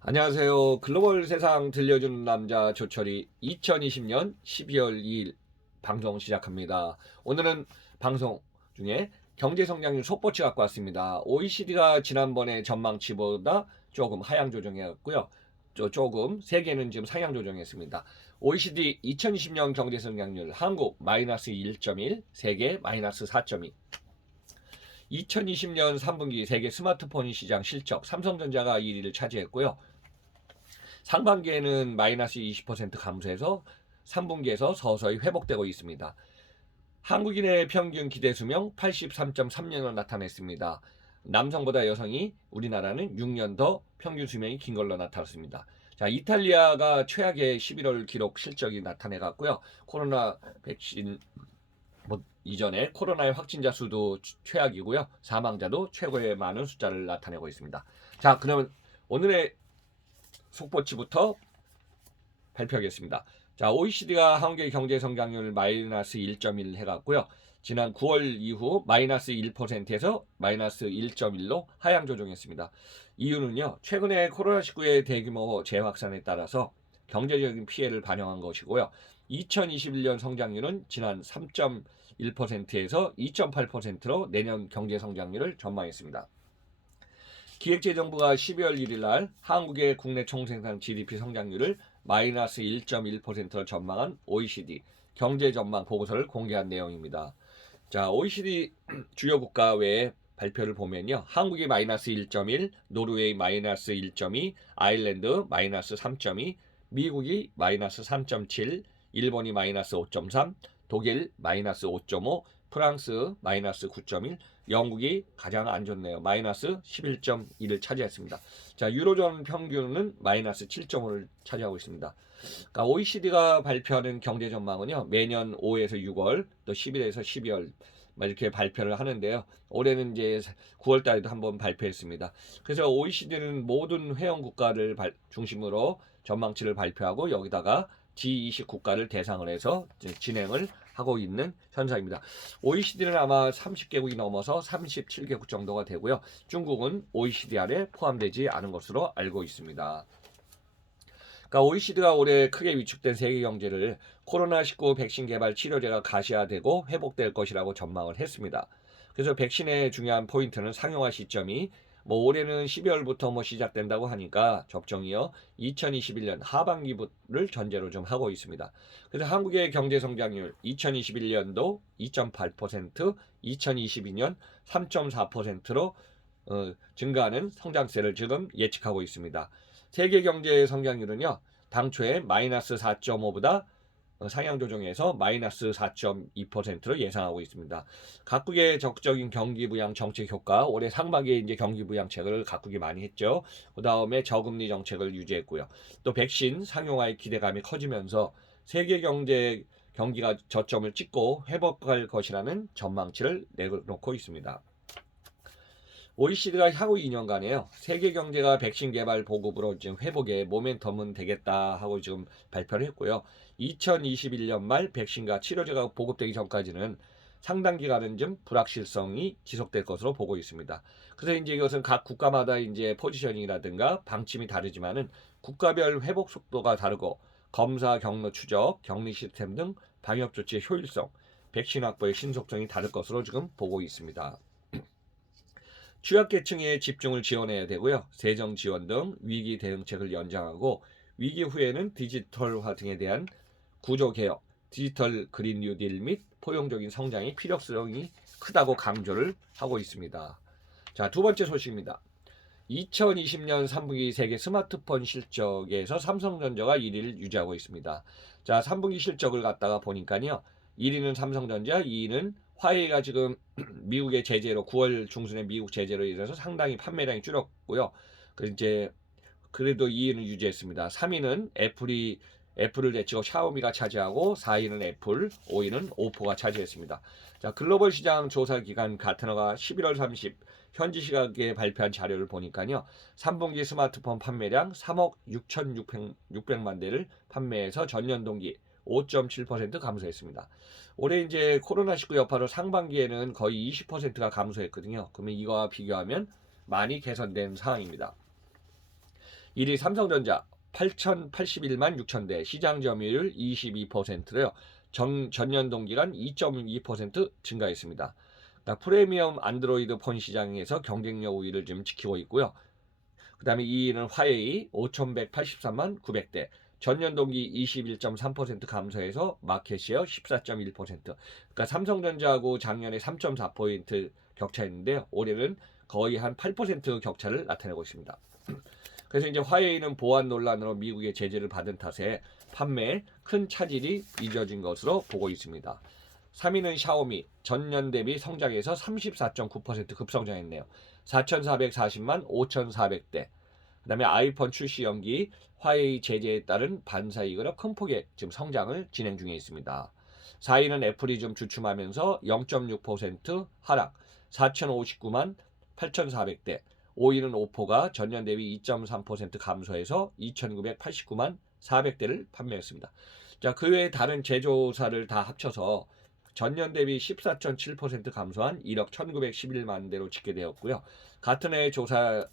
안녕하세요. 글로벌 세상 들려주는 남자 조철이 2020년 12월 2일 방송 시작합니다. 오늘은 방송 중에 경제 성장률 속보치 갖고 왔습니다. OECD가 지난번에 전망치보다 조금 하향 조정해왔고요. 조금 세계는 지금 상향 조정했습니다. OECD 2020년 경제 성장률 한국 마이너스 1.1, 세계 마이너스 4.2. 2020년 3분기 세계 스마트폰 시장 실적 삼성전자가 1위를 차지했고요. 상반기에는 마이너스 20% 감소해서 3분기에서 서서히 회복되고 있습니다. 한국인의 평균 기대 수명 83.3년을 나타냈습니다. 남성보다 여성이 우리나라는 6년 더 평균 수명이 긴 걸로 나타났습니다. 자, 이탈리아가 최악의 11월 기록 실적이 나타내 갔고요. 코로나 백신 이전에 코로나의 확진자 수도 최악이고요. 사망자도 최고의 많은 숫자를 나타내고 있습니다. 자, 그러면 오늘의 속보치부터 발표하겠습니다. 자, OECD가 한국의 경제 성장률 마이너스 1.1 해갔고요. 지난 9월 이후 마이너스 1%에서 마이너스 1.1로 하향 조정했습니다. 이유는요, 최근에 코로나19의 대규모 재확산에 따라서 경제적인 피해를 반영한 것이고요. 2021년 성장률은 지난 3.1%에서 2.8%로 내년 경제 성장률을 전망했습니다. 기획재정부가 12월 1일 날 한국의 국내 총생산 GDP 성장률을 마이너스 1.1%로 전망한 OECD 경제 전망 보고서를 공개한 내용입니다. 자, OECD 주요 국가 외에 발표를 보면요. 한국이 마이너스 1.1, 노르웨이 마이너스 1.2, 아일랜드 마이너스 3.2, 미국이 마이너스 3.7, 일본이 마이너스 5.3, 독일 마이너스 5.5, 프랑스 마이너스 9.1, 영국이 가장 안 좋네요. 마이너스 11.1을 차지했습니다. 자, 유로존 평균은 마이너스 7.5를 차지하고 있습니다. 그러니까 OECD가 발표하는 경제 전망은요, 매년 5에서 6월, 또 11에서 12월 이렇게 발표를 하는데요. 올해는 이제 9월 달에도 한번 발표했습니다. 그래서 OECD는 모든 회원 국가를 중심으로 전망치를 발표하고 여기다가 G20 국가를 대상을 해서 진행을 하고 있는 현상입니다. OECD는 아마 30개국이 넘어서 37개국 정도가 되고요. 중국은 OECD 안에 포함되지 않은 것으로 알고 있습니다. 그러니까 OECD가 올해 크게 위축된 세계 경제를 코로나19 백신 개발 치료제가 가시화되고 회복될 것이라고 전망을 했습니다. 그래서 백신의 중요한 포인트는 상용화 시점이 올해는 12월부터 시작된다고 하니까 접종이요 2021년 하반기를 전제로 좀 하고 있습니다. 그래서 한국의 경제 성장률 2021년도 2.8%, 2022년 3.4%로 증가하는 성장세를 지금 예측하고 있습니다. 세계 경제 성장률은요, 당초에 마이너스 4.5보다 상향 조정해서 마이너스 4.2%로 예상하고 있습니다. 각국의 적극적인 경기 부양 정책 효과, 올해 상반기에 이제 경기 부양책을 각국이 많이 했죠. 그 다음에 저금리 정책을 유지했고요. 또 백신 상용화의 기대감이 커지면서 세계 경기가 저점을 찍고 회복할 것이라는 전망치를 내놓고 있습니다. OECD가 향후 2년간에요. 세계 경제가 백신 개발 보급으로 지금 회복에 모멘텀은 되겠다 하고 지금 발표를 했고요. 2021년 말 백신과 치료제가 보급되기 전까지는 상당 기간은 좀 불확실성이 지속될 것으로 보고 있습니다. 그래서 이제 이것은 각 국가마다 이제 포지셔닝이라든가 방침이 다르지만은 국가별 회복 속도가 다르고 검사 경로 추적, 격리 시스템 등 방역 조치의 효율성, 백신 확보의 신속성이 다를 것으로 지금 보고 있습니다. 취약계층의 집중을 지원해야 되고요. 재정 지원 등 위기 대응책을 연장하고 위기 후에는 디지털화 등에 대한 구조 개혁, 디지털 그린 뉴딜 및 포용적인 성장의 필요성이 크다고 강조를 하고 있습니다. 자, 두 번째 소식입니다. 2020년 3분기 세계 스마트폰 실적에서 삼성전자가 1위를 유지하고 있습니다. 자, 3분기 실적을 갖다가 보니까요. 1위는 삼성전자, 2위는 화웨이가 지금 미국의 제재로 9월 중순에 미국 제재로 인해서 상당히 판매량이 줄었고요. 그래도 2위는 유지했습니다. 3위는 애플을 제치고 샤오미가 차지하고 4위는 애플, 5위는 오포가 차지했습니다. 자, 글로벌 시장 조사 기관 가트너가 11월 30 현지 시각에 발표한 자료를 보니까요. 3분기 스마트폰 판매량 3억 6,600만 대를 판매해서 전년 동기 5.7% 감소했습니다. 올해 이제 코로나19 여파로 상반기에는 거의 20%가 감소했거든요. 그러면 이거와 비교하면 많이 개선된 상황입니다. 1위 삼성전자 8,081만 6천 대, 시장 점유율 22%로요. 전년 동기간 2.2% 증가했습니다. 그러니까 프리미엄 안드로이드 폰 시장에서 경쟁력 우위를 지금 지키고 있고요. 그 다음에 2위는 화웨이 5,183만 900대, 전년 동기 21.3% 감소해서 마켓시어 14.1%. 그러니까 삼성전자하고 작년에 3.4포인트 격차였는데요. 올해는 거의 한 8% 격차를 나타내고 있습니다. 그래서 이제 화웨이는 보안 논란으로 미국의 제재를 받은 탓에 판매에 큰 차질이 빚어진 것으로 보고 있습니다. 3위는 샤오미, 전년 대비 성장해서 34.9% 급성장했네요. 4,440만 5,400대. 그 다음에 아이폰 출시 연기, 화웨이 제재에 따른 반사이익으로 큰 폭의 지금 성장을 진행 중에 있습니다. 4위는 애플이 좀 주춤하면서 0.6% 하락, 4,059만 8,400대. 5위는 오포가 전년 대비 2.3% 감소해서 2,989만 400대를 판매했습니다. 자, 그 외에 다른 제조사를 다 합쳐서 전년 대비 14.7% 감소한 1억 1,911만 대로 집계되었고요. 같은 해 조사에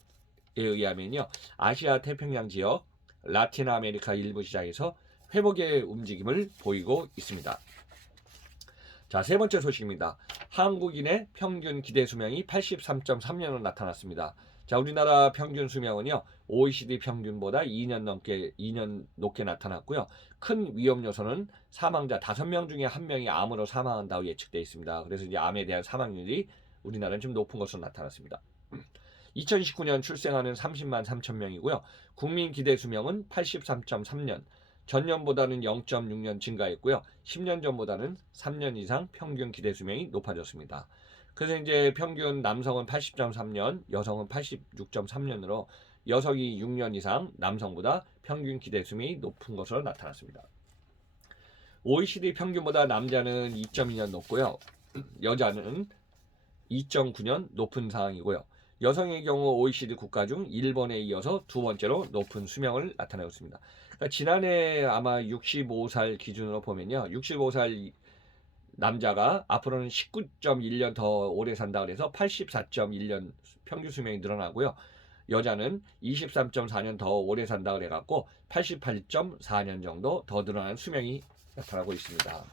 의하면요, 아시아 태평양 지역, 라틴 아메리카 일부 시장에서 회복의 움직임을 보이고 있습니다. 자, 세 번째 소식입니다. 한국인의 평균 기대 수명이 83.3년으로 나타났습니다. 자, 우리나라 평균 수명은요, OECD 평균보다 2년 높게 나타났고요. 큰 위험 요소는 사망자 5명 중에 1명이 암으로 사망한다고 예측되어 있습니다. 그래서 이제 암에 대한 사망률이 우리나라는 좀 높은 것으로 나타났습니다. 2019년 출생하는 30만 3천 명이고요. 국민 기대 수명은 83.3년, 전년보다는 0.6년 증가했고요. 10년 전보다는 3년 이상 평균 기대 수명이 높아졌습니다. 그래서 이제 평균 남성은 80.3년, 여성은 86.3년으로 여성이 6년 이상 남성보다 평균 기대 수명이 높은 것으로 나타났습니다. OECD 평균보다 남자는 2.2년 높고요. 여자는 2.9년 높은 상황이고요. 여성의 경우 OECD 국가 중 일본에 이어서 두 번째로 높은 수명을 나타내고 있습니다. 그러니까 지난해 아마 65살 기준으로 보면요, 65살 남자가 앞으로는 19.1년 더 오래 산다 그래서 84.1년 평균 수명이 늘어나고요. 여자는 23.4년 더 오래 산다 그래갖고 88.4년 정도 더 늘어나는 수명이 나타나고 있습니다.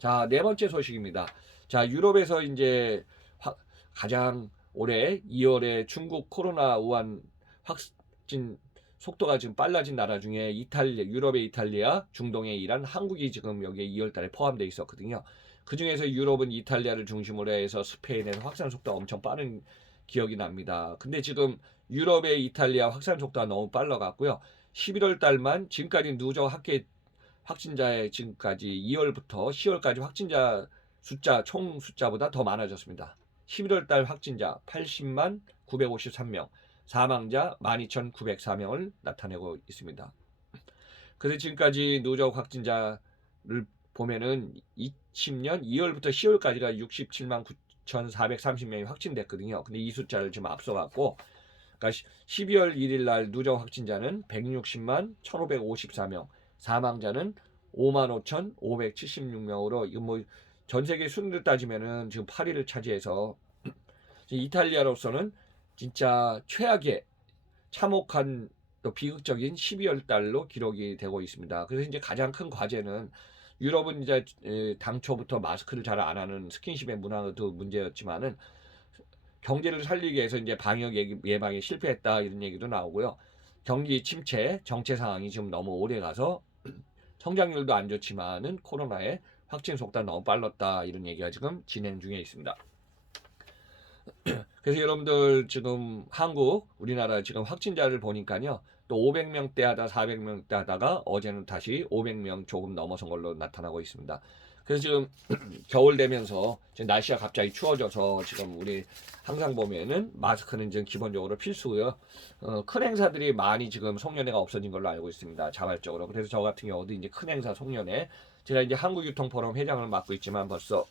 자, 네 번째 소식입니다. 자, 유럽에서 이제 가장 올해 2월에 중국 코로나 우한 확진 속도가 지금 빨라진 나라 중에 유럽의 이탈리아, 중동의 이란, 한국이 지금 여기에 2월 달에 포함되어 있었거든요. 그 중에서 유럽은 이탈리아를 중심으로 해서 스페인에서 확산 속도가 엄청 빠른 기억이 납니다. 근데 지금 유럽의 이탈리아 확산 속도가 너무 빨라갖고요. 11월 달만 지금까지 누적 확진자의 지금까지 2월부터 10월까지 확진자 총 숫자보다 더 많아졌습니다. 11월 달 확진자 80만 953명, 사망자 12,904명을 나타내고 있습니다. 그래서 지금까지 누적 확진자를 보면은 20년 2월부터 10월까지가 67만 9,430명이 확진됐거든요. 근데 이 숫자를 지금 앞서갔고, 그러니까 12월 1일 날 누적 확진자는 160만 1,554명, 사망자는 55,576명으로 이거 뭐 전 세계 순위를 따지면은 지금 8위를 차지해서 이탈리아로서는 진짜 최악의 참혹한 또 비극적인 12월 달로 기록이 되고 있습니다. 그래서 이제 가장 큰 과제는 유럽은 이제 당초부터 마스크를 잘 안 하는 스킨십의 문화도 문제였지만은 경제를 살리기 위해서 이제 방역 예방에 실패했다 이런 얘기도 나오고요. 경기 침체, 정체 상황이 지금 너무 오래 가서 성장률도 안 좋지만은 코로나의 확진 속도가 너무 빨랐다 이런 얘기가 지금 진행 중에 있습니다. 그래서 여러분들 지금 한국, 우리나라 지금 확진자를 보니까요. 또 500명대 하다 400명대 하다가 어제는 다시 500명 조금 넘어선 걸로 나타나고 있습니다. 그래서 지금 겨울 되면서 지금 날씨가 갑자기 추워져서 지금 우리 항상 보면은 마스크는 지금 기본적으로 필수고요. 큰 행사들이 많이 지금 송년회가 없어진 걸로 알고 있습니다. 자발적으로. 그래서 저 같은 경우도 이제 큰 행사 송년회, 제가 이제 한국유통포럼 회장을 맡고 있지만 벌써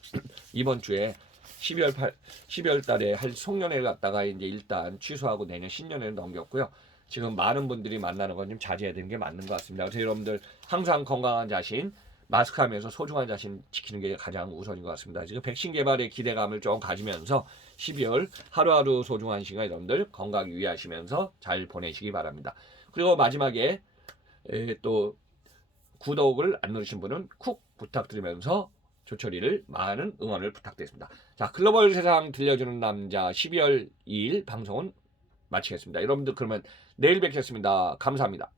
이번 주에 12월 달에 할 송년회를 갖다가 이제 일단 취소하고 내년 신년회를 넘겼고요. 지금 많은 분들이 만나는 건 좀 자제해야 되는 게 맞는 것 같습니다. 그래서 여러분들 항상 건강한 자신, 마스크하면서 소중한 자신 지키는 게 가장 우선인 것 같습니다. 지금 백신 개발에 기대감을 좀 가지면서 12월 하루하루 소중한 시간 여러분들 건강 유의하시면서 잘 보내시기 바랍니다. 그리고 마지막에 또 구독을 안 누르신 분은 쿡 부탁드리면서 조철이를 많은 응원을 부탁드리겠습니다. 자, 글로벌 세상 들려주는 남자 12월 2일 방송은 마치겠습니다. 여러분들 그러면 내일 뵙겠습니다. 감사합니다.